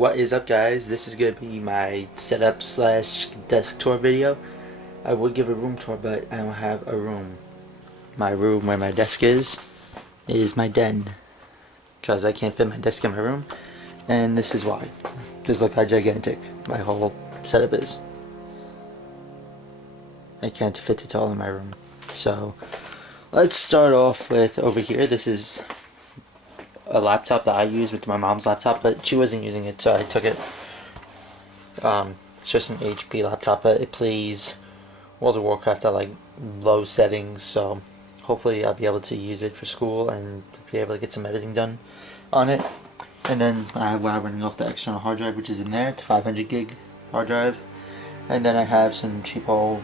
What is up, guys? This is gonna be my setup slash desk tour video. I would give a room tour, but I don't have a room. My room where my desk is my den, because I can't fit my desk in my room, and this is why. Just look how gigantic my whole setup is. I can't fit it all in my room. So let's start off with over here. This is a laptop that I use with my mom's laptop, but she wasn't using it, so I took it. It's just an HP laptop, but it plays World of Warcraft at like low settings, so hopefully I'll be able to use it for school and be able to get some editing done on it. And then I have running off the external hard drive, which is in there. It's 500 gig hard drive. And then I have some cheapo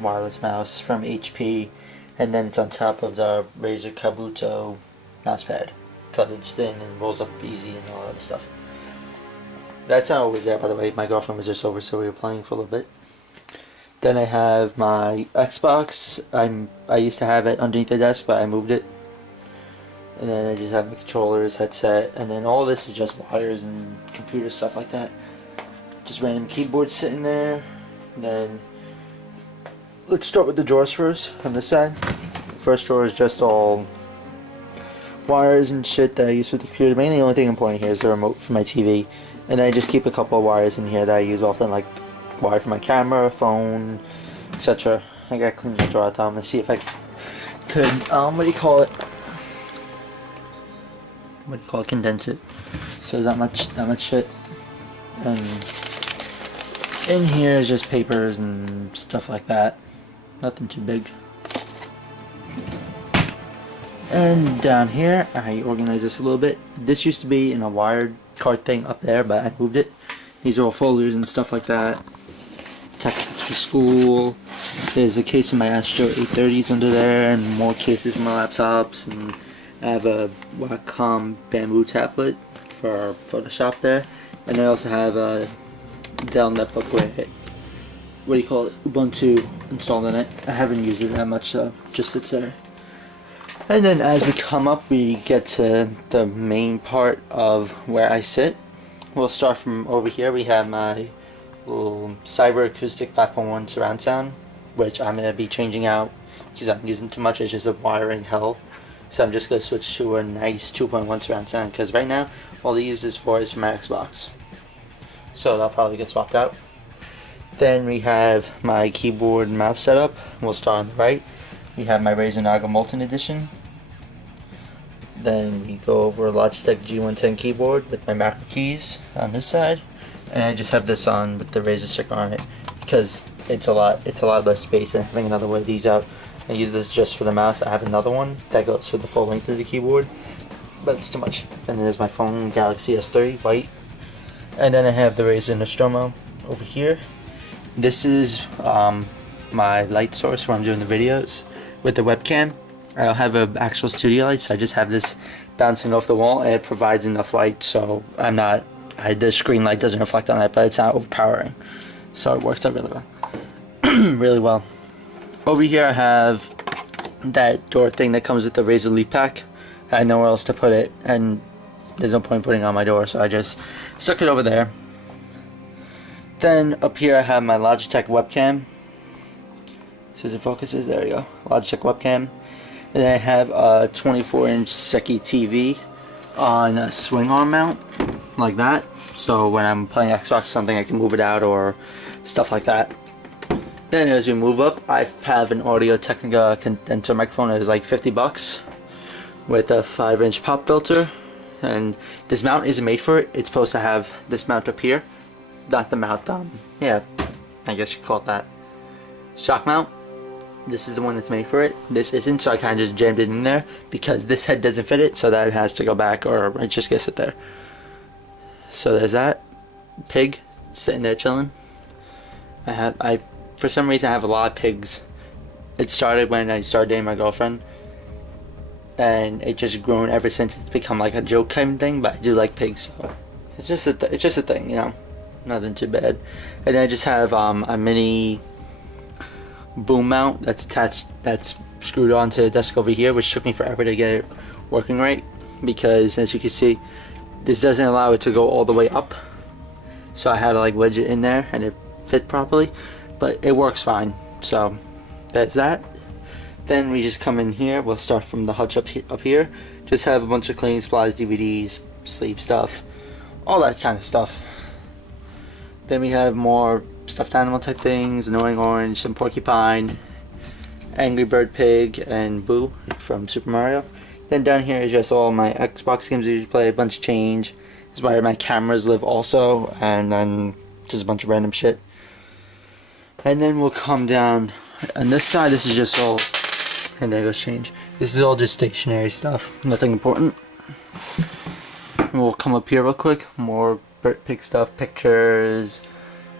wireless mouse from HP, and then it's on top of the Razer Kabuto mousepad, because it's thin and rolls up easy and all that other stuff. That's not always there, by the way. My girlfriend was just over, so we were playing for a little bit. Then I have my Xbox. I used to have it underneath the desk, but I moved it. And then I just have my controllers, headset, and then all this is just wires and computer stuff like that. Just random keyboards sitting there. And then let's start with the drawers first on this side. First drawer is just all wires and shit that I use for the computer. Mainly the only thing important here is the remote for my TV. And then I just keep a couple of wires in here that I use often, like wire for my camera, phone, etc. I gotta clean the drawer out though. I'm gonna see if I could, what do you call it? Condense it. So there's that much shit. And in here is just papers and stuff like that. Nothing too big. And down here, I organize this a little bit. This used to be in a wired card thing up there, but I moved it. These are all folders and stuff like that. Textbooks for school. There's a case of my Astro 830s under there, and more cases for my laptops. And I have a Wacom Bamboo tablet for Photoshop there. And I also have a Dell netbook with, what do you call it, Ubuntu installed in it. I haven't used it that much, so it just sits there. And then as we come up, we get to the main part of where I sit. We'll start from over here. We have my little Cyber Acoustic 5.1 surround sound, which I'm going to be changing out because I'm using too much. It's just a wiring hell. So I'm just going to switch to a nice 2.1 surround sound, because right now all I use this for is for my Xbox. So that'll probably get swapped out. Then we have my keyboard and mouse setup. We'll start on the right. We have my Razer Naga Molten Edition. Then we go over a Logitech G110 keyboard with my macro keys on this side. And I just have this on with the Razer sticker on it, because it's a lot less space than having another one of these out. I use this just for the mouse. I have another one that goes for the full length of the keyboard, but it's too much. And then there's my phone, Galaxy S3 white. And then I have the Razer Nostromo over here. This is my light source where I'm doing the videos with the webcam. I don't have an actual studio light, so I just have this bouncing off the wall, and it provides enough light, so the screen light doesn't reflect on it, but it's not overpowering. So it works out really well. Really well. Over here I have that door thing that comes with the Razer Leap Pack. I had nowhere else to put it, and there's no point putting it on my door, so I just stuck it over there. Then up here I have my Logitech webcam. So as it focuses, there you go, Logitech webcam. And then I have a 24-inch Seki TV on a swing arm mount, like that. So when I'm playing Xbox or something, I can move it out or stuff like that. Then as we move up, I have an Audio Technica condenser microphone. It was like 50 bucks with a 5-inch pop filter. And this mount isn't made for it. It's supposed to have this mount up here. Not the mount, yeah, I guess you call it that. Shock mount. This is the one that's made for it. This isn't, so I kind of just jammed it in there because this head doesn't fit it, so that has to go back, or it just gets it there. So there's that. Pig sitting there chilling. For some reason I have a lot of pigs. It started when I started dating my girlfriend, and it just grown ever since. It's become like a joke kind of thing, but I do like pigs, so it's just a thing, you know. Nothing too bad. And then I just have a mini boom mount that's attached, that's screwed onto the desk over here, which took me forever to get it working right, because as you can see, this doesn't allow it to go all the way up, so I had to like wedge it in there and it fit properly, but it works fine. So that's that. Then we just come in here. We'll start from the hutch up here. Just have a bunch of cleaning supplies, DVDs, sleeve stuff, all that kind of stuff. Then we have more stuffed animal type things, Annoying Orange, some Porcupine, Angry Bird Pig, and Boo from Super Mario. Then down here is just all my Xbox games I usually play, a bunch of change. This is where my cameras live also, and then just a bunch of random shit. And then we'll come down on this side. This is just all, and there goes change. This is all just stationary stuff, nothing important. And we'll come up here real quick, more Bird Pig stuff, pictures,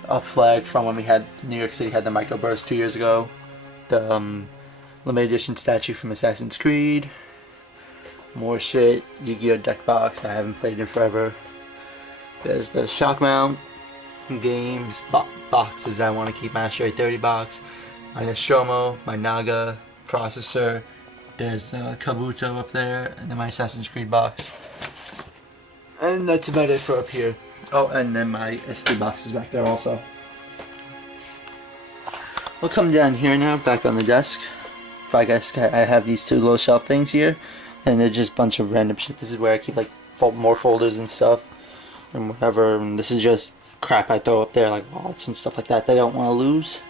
a flag from when we had New York City had the microburst 2 years ago, the limited edition statue from Assassin's Creed, more shit, Yu-Gi-Oh deck box I haven't played in forever. There's the shock mount, games, boxes that I want to keep, my Astro 830 box, my Nostromo, my Naga processor, there's the Kabuto up there, and then my Assassin's Creed box. And that's about it for up here. Oh, and then my SD box is back there also. We'll come down here now, back on the desk. I guess I have these two little shelf things here, and they're just a bunch of random shit. This is where I keep like more folders and stuff, and whatever. And this is just crap I throw up there, like wallets and stuff like that I don't want to lose.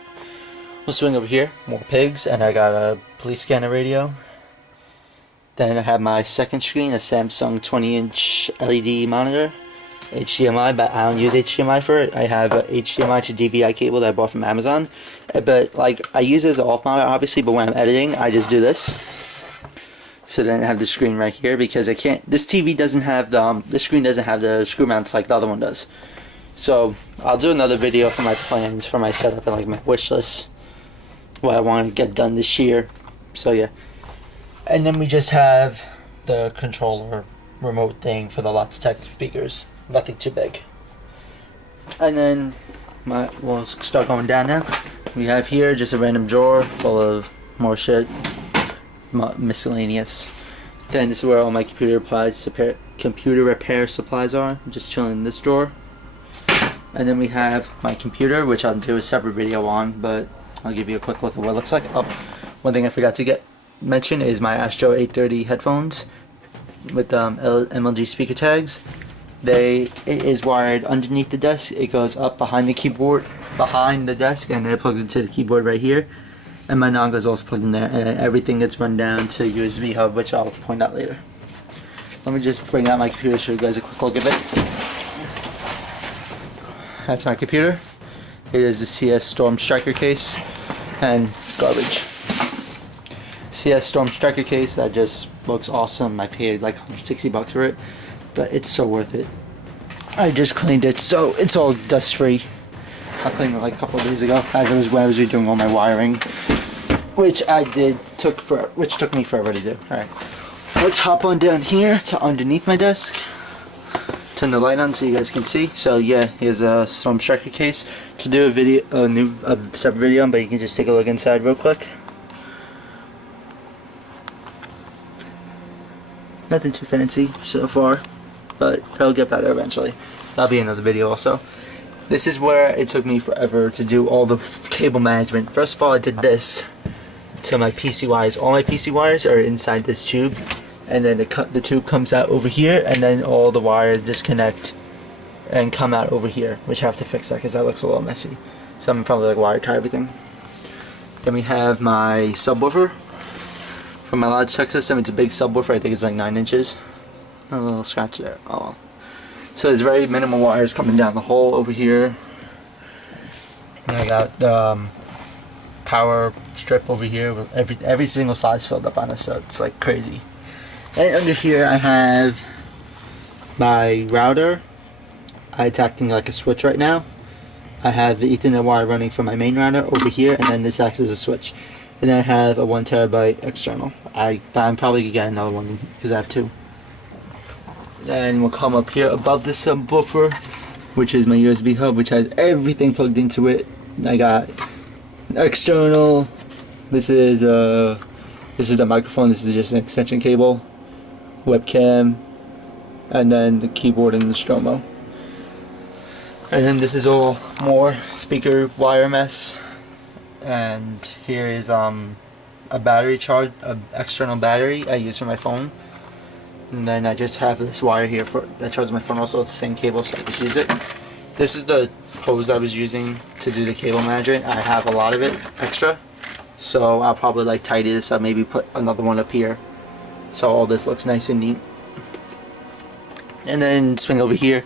We'll swing over here, more pigs, and I got a police scanner radio. Then I have my second screen, a Samsung 20-inch LED monitor, HDMI, but I don't use HDMI for it. I have a HDMI to DVI cable that I bought from Amazon, but like I use it as an off monitor obviously, but when I'm editing I just do this. So then I have the screen right here because I can't, this TV doesn't have the, this screen doesn't have the screw mounts like the other one does. So I'll do another video for my plans, for my setup and like my wish list, what I want to get done this year. So yeah. And then we just have the controller remote thing for the Logitech speakers. Nothing too big. And then we'll start going down now. We have here just a random drawer full of more shit, miscellaneous. Then this is where all my computer repair supplies are. I'm just chilling in this drawer. And then we have my computer, which I'll do a separate video on, but I'll give you a quick look at what it looks like. Oh, one thing I forgot to mention is my Astro 830 headphones with MLG speaker tags. It is wired underneath the desk. It goes up behind the keyboard, behind the desk, and then it plugs into the keyboard right here. And my Naga is also plugged in there, and everything gets run down to USB hub, which I'll point out later. Let me just bring out my computer, show you guys a quick look of it. That's my computer. It is the CS Storm Striker case and garbage. CS Storm Striker case that just looks awesome. I paid like 160 bucks for it, but it's so worth it. I just cleaned it, so it's all dust free. I cleaned it like a couple of days ago when I was redoing all my wiring, which took me forever to do. All right, let's hop on down here to underneath my desk. Turn the light on so you guys can see. So yeah, here's a Storm Striker case. To do a separate video, but you can just take a look inside real quick. Nothing too fancy so far, but it'll get better eventually. That'll be another video also. This is where it took me forever to do all the cable management. First of all, I did this to my PC wires. All my PC wires are inside this tube, and then the tube comes out over here, and then all the wires disconnect and come out over here, which I have to fix that because that looks a little messy. So I'm probably like wire tie everything. Then we have my subwoofer from my Logitech system. It's a big subwoofer. I think it's like 9 inches. A little scratch there. Oh. So there's very minimal wires coming down the hole over here. And I got the power strip over here with every single size filled up on it, so it's like crazy. And under here I have my router. It's acting like a switch right now. I have the Ethernet wire running from my main router over here, and then this acts as a switch. And then I have a 1 terabyte external. I'm probably gonna get another one because I have 2. Then we'll come up here above the subwoofer, which is my USB hub, which has everything plugged into it. I got external. This is the microphone. This is just an extension cable, webcam, and then the keyboard and the Stromo. And then this is all more speaker wire mess. And here is a battery charge, an external battery I use for my phone. And then I just have this wire here for that charges my phone. Also, it's the same cable, so I just use it. This is the hose I was using to do the cable management. I have a lot of it extra, so I'll probably like tidy this up. Maybe put another one up here, so all this looks nice and neat. And then swing over here,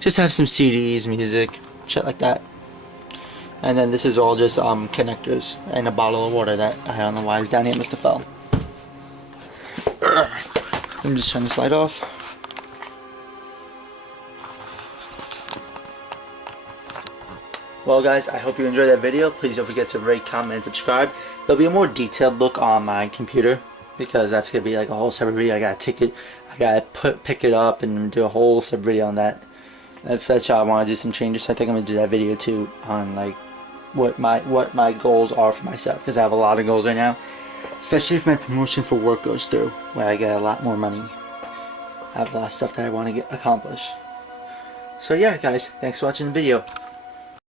just have some CDs, music, shit like that. And then this is all just connectors and a bottle of water that I don't know why is down here. Must have fell. Let me just turn this light off. Well guys, I hope you enjoyed that video. Please don't forget to rate, comment, and subscribe. There'll be a more detailed look on my computer, because that's gonna be like a whole separate video. I gotta pick it up and do a whole separate video on that. If that's how I want to do some changes, I think I'm gonna do that video too on like what my goals are for myself, because I have a lot of goals right now, especially if my promotion for work goes through, where I get a lot more money. I have a lot of stuff that I want to get accomplished. So yeah guys, thanks for watching the video.